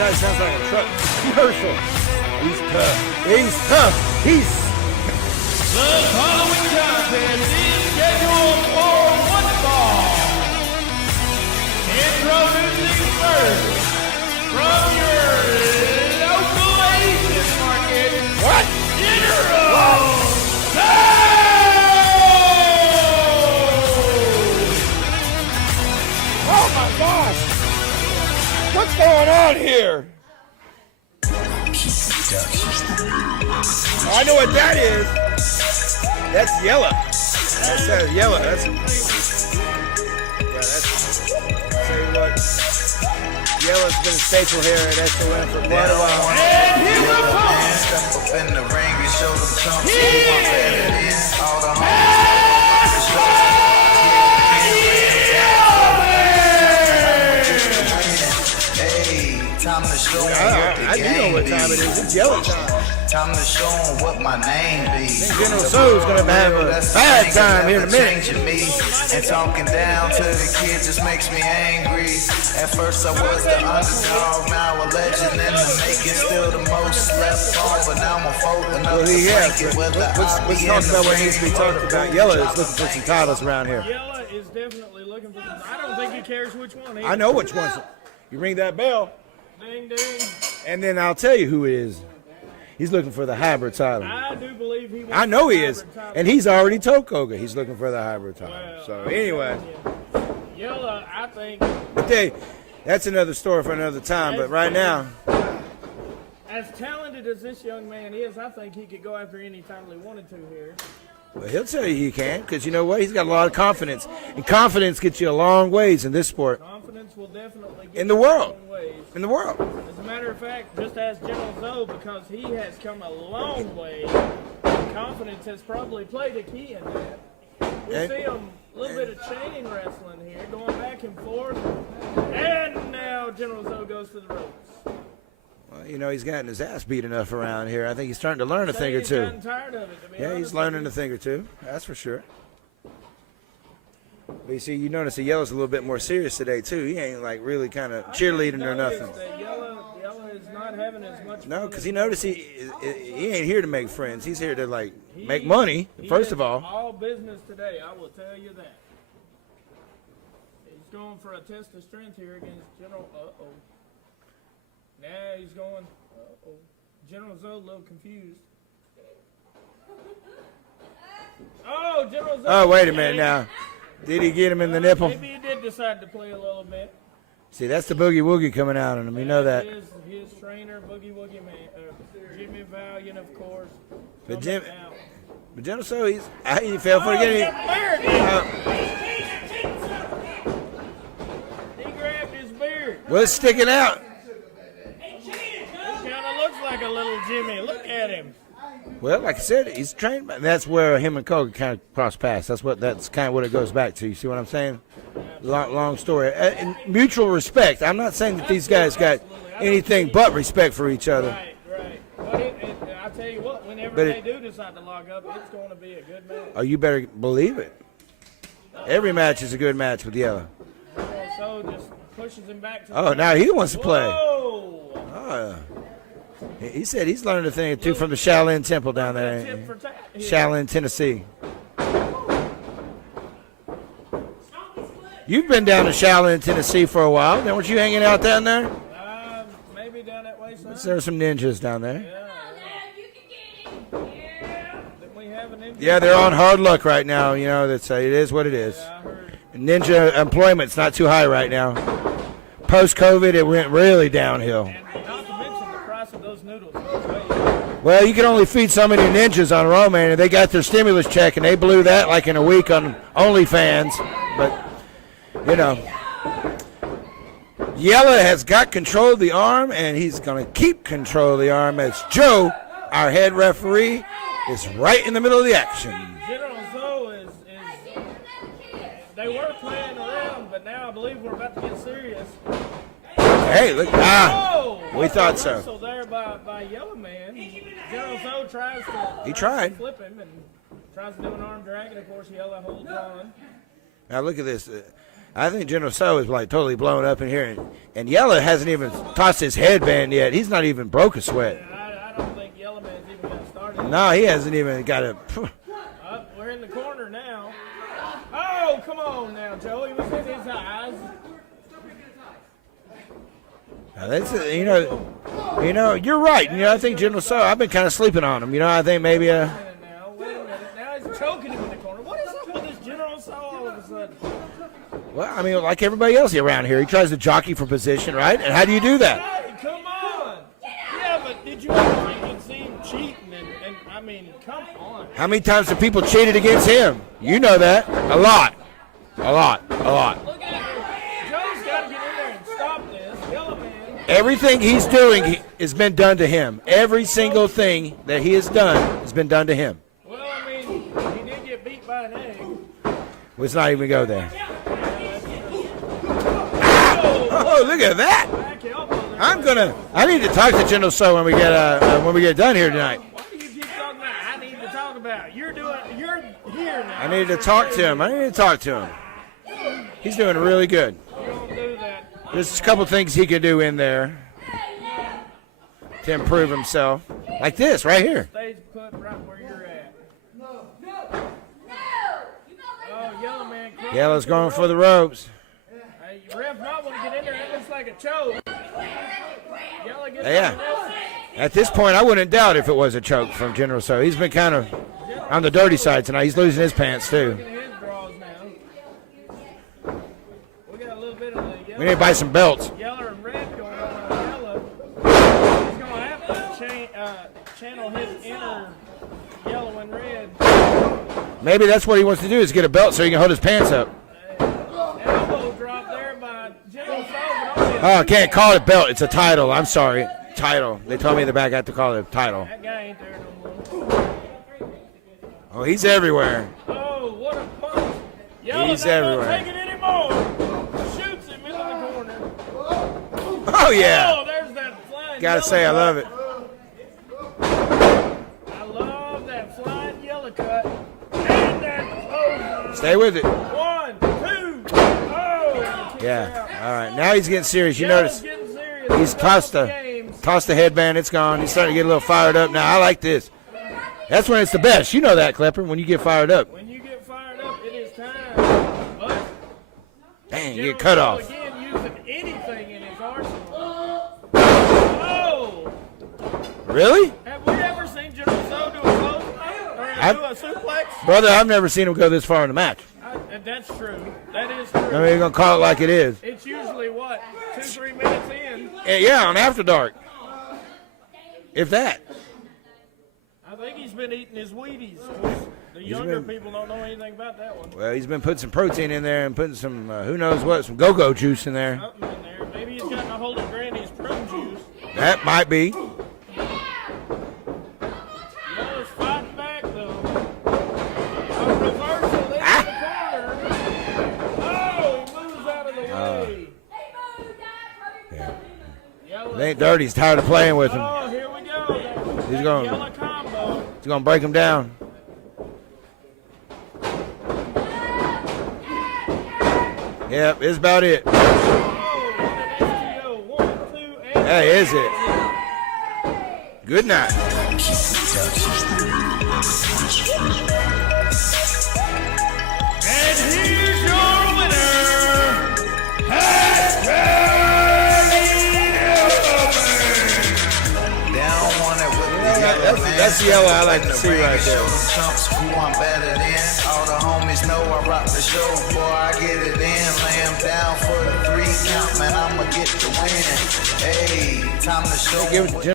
That sounds like a truck commercial. He's tough. He's tough. He's. The following contest is scheduled for one fall. Introducing first, from your local Asian market, What? General Tso! Oh my gosh! What's going on here? Oh, I know what that is. That's Yela. That's Yela. That's. Tell you what. Yela's been a staple here at SOM for quite a while. And his opponent, Step up in the ring and show them something. All the time to show them what the I do know game what time it is. It's Yela time. Time to show them what my name be. General Tso is going to have a bad time here in a minute. Me and talking down to the kids just makes me angry. At first I was the underdog, now a legend in the making, still the most slept on, but now I'm a folk enough Well, to yeah. break it. Let's talk about what needs to be talked about. Yela is looking for some titles around here. Yela is definitely looking for some. I don't think he cares which one. I know which ones. You ring that bell, Ding, ding. and then I'll tell you who it is. He's looking for the hybrid title. I do believe he wants I know the he is. hybrid title. And he's already told Koga he's looking for the hybrid title. Well, So I'm anyway, telling you, Yela, I think, but that's another story for another time. But right now, as talented as this young man is, I think he could go after any title he wanted to here. well, he'll tell you he can, because you know what? He's got a lot of confidence. And confidence gets you a long ways in this sport. Confidence will definitely get In the you world. long ways. In the world. As a matter of fact, just ask General Tso, because he has come a long way. Confidence has probably played a key in that. We And- see him a little bit of chain wrestling here, going back and forth. And now General Tso goes to the ropes. Well, you know, he's gotten his ass beat enough around here. I think he's starting to learn a thing or He's two. gotten tired of it, to be Yeah, he's honest learning a with thing or two. That's for sure. But you see, you notice the Yellow's a little bit more serious today, too. He ain't, like, really kind of cheerleading or nothing. Yela is not having as much No, fun because as he noticed he ain't here to make friends. He's here to, like, make money, he first is of all. all business today, I will tell you that. He's going for a test of strength here against General. Now he's going. General Tso a little confused. Oh, General Tso. Oh, wait a minute now. Did he get him in the nipple? Maybe he did decide to play a little bit. See, that's the boogie woogie coming out on him. You know that. His trainer, Boogie Woogie Man, Jimmy Valiant, of course. But coming Jim, out. but General Tso, he fell for it again. He grabbed his beard. Well, it's sticking out. He kind of looks like a little Jimmy. Look at him. Well, like I said, he's trained. That's where him and Koga kind of cross paths. That's kind of what it goes back to. You see what I'm saying? Long story. And mutual respect. I'm not saying that these guys got anything but respect for each other. Right. But I tell you what, whenever But they do decide to lock up, it's going to be a good match. Oh, you better believe it. Every match is a good match with Yella. So just pushes him back to Oh, now he wants to play. Whoa! He said he's learned a thing or two from the Shaolin Temple down there Tip in for tat here. Shaolin, Tennessee. You've been down to Shaolin, Tennessee for a while. Weren't you hanging out down there? Maybe down that way, son. There are some ninjas down there. Didn't we have an Indian? Yeah, they're on hard luck right now. You know, it is what it is. I heard. Ninja employment's not too high right now. Post-COVID, it went really downhill. And not to mention the price of those noodles. Well, you can only feed so many ninjas on Raw, man, and they got their stimulus check, and they blew that like in a week on OnlyFans. But, you know, Yella has got control of the arm, and he's going to keep control of the arm as Joe, our head referee, is right in the middle of the action. General Tso is they were playing around, but now I believe we're about to get serious. Hey, look. We thought so. Reversal there by Yela Man. General Tso tries to flip him and tries to do an arm drag, and of course Yela holds on. Now look at this. I think General Tso is like totally blown up in here, and Yela hasn't even tossed his headband yet. He's not even broke a sweat. I don't think Yela Man's even got started. No, he hasn't even got a. We're in the corner now. Oh, come on now, Joe. He was in his eyes. That's you're right. I think General Tso. I've been kind of sleeping on him. I think maybe. Wait a minute. Now he's choking him in the corner. What is up with this General Tso all of a sudden? Well, I mean, like everybody else around here, he tries to jockey for position, right? And how do you do that? Hey, come on. Yeah, but did you ever even see him cheating? And I mean, come on. How many times have people cheated against him? You know that. A lot. Look at him. Joe's got to get in there and stop this. Yela Man. Everything he's doing has been done to him. Every single thing that he has done has been done to him. Well, I mean, he did get beat by an egg. Let's not even go there. Oh, look at that! Back elbow there. I need to talk to General Tso when we get done here tonight. Why do you keep talking about I need to talk about? You're here now. I need to talk to him. He's doing really good. You don't do that. There's a couple things he can do in there to improve himself. Like this, right here. Stay put right where you're at. Oh, Yela Man. Yellow's going for the ropes. Hey, ref not want to get in there. That looks like a choke. Yela gets Yeah. on the ropes. At this point, I wouldn't doubt if it was a choke from General Tso. He's been kind of on the dirty side tonight. He's losing his pants, too. Look at his draws now. We got a little bit of the We yellow, need to buy some belts. yellow and red going on Yela. He's going to have to channel his inner yellow and red. Maybe that's what he wants to do is get a belt so he can hold his pants up. Elbow drop there by General Tso, but only Oh, I can't call it belt. It's a title. I'm sorry. Title. They told me in the back I have to call it a title. that guy ain't there no more. Oh, he's everywhere. Oh, what a punch. Yela He's not everywhere. gonna take it anymore. Shoots him into the corner. Oh, yeah. Oh, there's that flying Gotta yellow say I cut. love it. I love that flying yellow cut. And that close. Stay with it. 1, 2. Oh. Yeah. All right. Now he's getting serious. You Yellow's notice getting serious. he's tossed the headband. It's gone. He's starting to get a little fired up. Now, I like this. That's when it's the best. You know that, Clipper, when you get fired up. When you get fired up, it is time. But Dang, you General get cut Tso off. again using anything in his arsenal. Oh. Really? Have we ever seen General Tso do a close or do a suplex? Brother, I've never seen him go this far in the match. That's true. That is true. I mean, you're going to call it like it is. It's usually, what, 2-3 minutes in? Yeah, on After Dark. If that. I think he's been eating his Wheaties. 'Cause the younger people don't know anything about that one. Well, he's been putting some protein in there and putting some, who knows what, some go-go juice in there. Something in there. Maybe he's gotten a hold of Granny's prune juice. That might be. Yellow's fighting back, though. A reversal into the corner. Oh, he moves out of the way. Yellow. It ain't dirty. He's tired of playing with him. Oh, here we go. He's going Yellow combo. to break him down. Yep, it's about it. Oh, and an STO. 1, 2, and Hey, is it? Good night. And here's your winner, Down one it with the Yela Man. That's the yellow I like to see right Show there. them chumps who I'm better than. All the homies know I rock the show. Boy, I get it in. Lay 'em down for the 3 count. Man, I'ma get the win. Hey, time to show Give it 'em to